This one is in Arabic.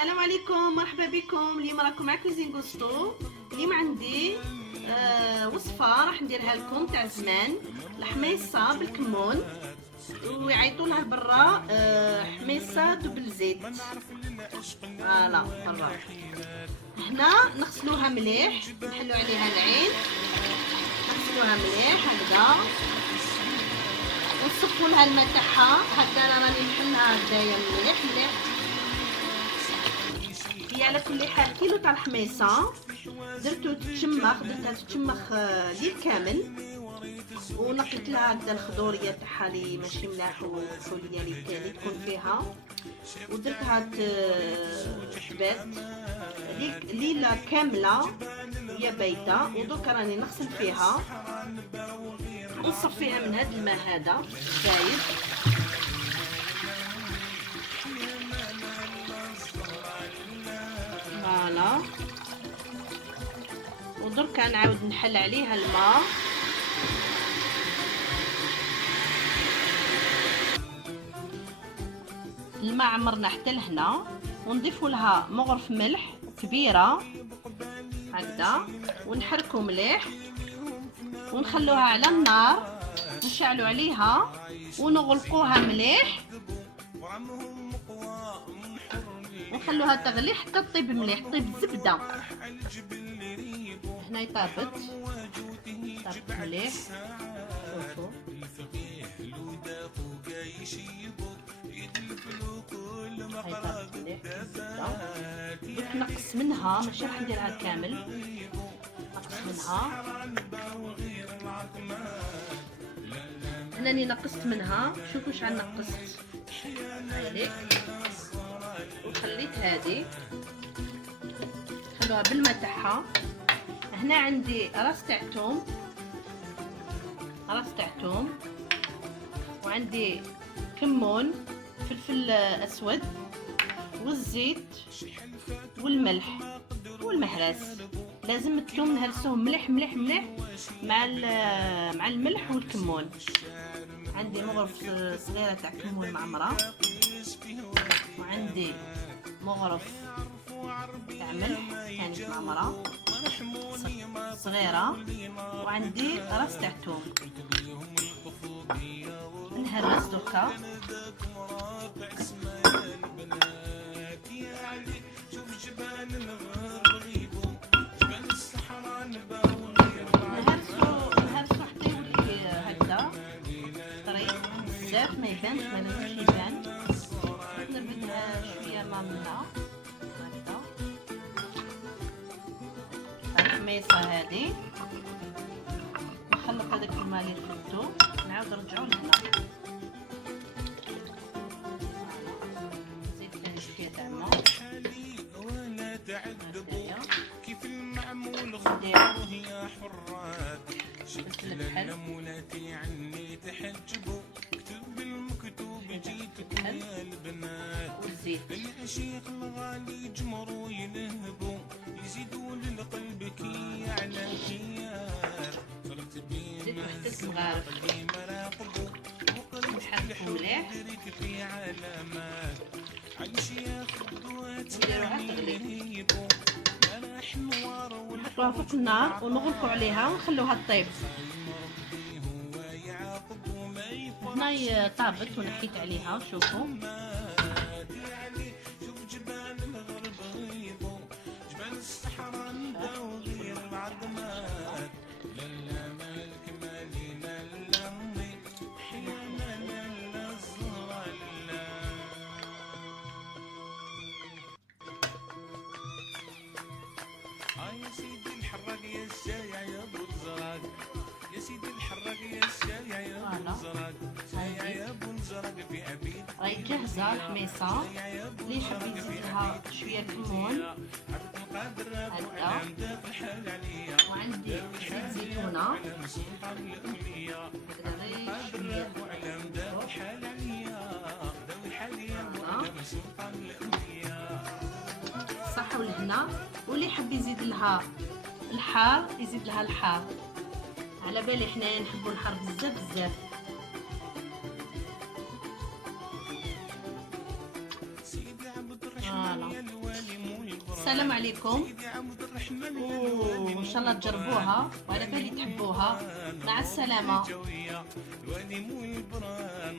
السلام عليكم، مرحبا بكم. اليوم راكم مع كوزين غوستو. اليوم عندي وصفه راح نديرها لكم تاع زمان، الحميصه بالكمون، ويعيطوا لها برا حميصه دبل زيت. فوالا برا هنا نغسلوها مليح، نحلو عليها العين، نغسلوها مليح هكذا ونصفوا لها الماء تاعها. هكذا انا راني نحلها هكذايا مليح مليح. هي على كل حال كيلو تاع الحميصه درتها تتشمخ ليل كامل، ونقيت لها هكذا الخضوريه تاعها اللي ماشي ملاح والفوليه اللي تكون فيها، ودرتها تبات ليله كامله وهي بايته. ودوك راني نغسل فيها ونصفيها من هذا الماء هذا زايد. فوالا ودرك نعاود نحل عليها الماء. الماء عمرنا حتى لهنا، ونضيفوا لها مغرف ملح كبيره هكذا، ونحركوا مليح ونخلوها على النار، نشعلوا عليها ونغلقوها مليح ونخلوها تغلي حتى تطيب مليح، تطيب زبده. هنا طابت مليح، شوفوا هاي طابت مليح الزبده. دوك نقص منها، ماشي راح نديرها كامل، نقص منها. هناني نقصت منها، شوفوا شحال نقصت هذيك، وخليت هذه خلوها بالماء تاعها. هنا عندي راس تاع توم، وعندي كمون، فلفل اسود، والزيت والملح والمهراس. لازم الثوم نهرسوهم مليح مليح مليح مع الملح والكمون. عندي مغرف صغيره تاع كمون معمره، وعندي مغرف تاع ملح كانت معمره صغيره، وعندي راس تاع توم. نهرس دوكا نهرسو حتى يولي هكذا طريق بزاف، ما يبانش، ما لازمش يبان. نربدها شويه ماء منها هكذا. الحميصه هذه نخلط هذاك الماء اللي رفدتو، نعاود نرجعو لهنا. نزيد ثاني شويه تاع الماء كيف المعمول خضره يا حرات مولاتي عني تحجبوا كتب المكتوب جيتكم يا البنات والزيت العشيق الغالي جمروا يلهبوا يزيدوا لقلبك على الخيار صرت بين الزغار اللي مراقبوا نحركوا مليح في علامات عيش يا خدوات يهيبوا نحطوها فوق النار ونغلقوا عليها ونخلوها تطيب. هنا طابت ونحيت عليها، شوفوا يا سيدي الحراق يا الشايع يا ابو الزراق، يا سيدي الحراق يا الشايع يا ابو الزراق، شايع يا ابو الزراق في ابيد. راهي جاهزه الحميصه، اللي يحب يزيد لها شويه كمون هكذا. وعندي زيت زيتونه صح والهنا. واللي يحب يزيد لها الحار يزيد لها الحار، على بالي حنايا نحبوا الحار بزاف بزاف. فوالا السلام عليكم، وان شاء الله تجربوها وعلى بالي تحبوها. مع السلامه. الواني مو البران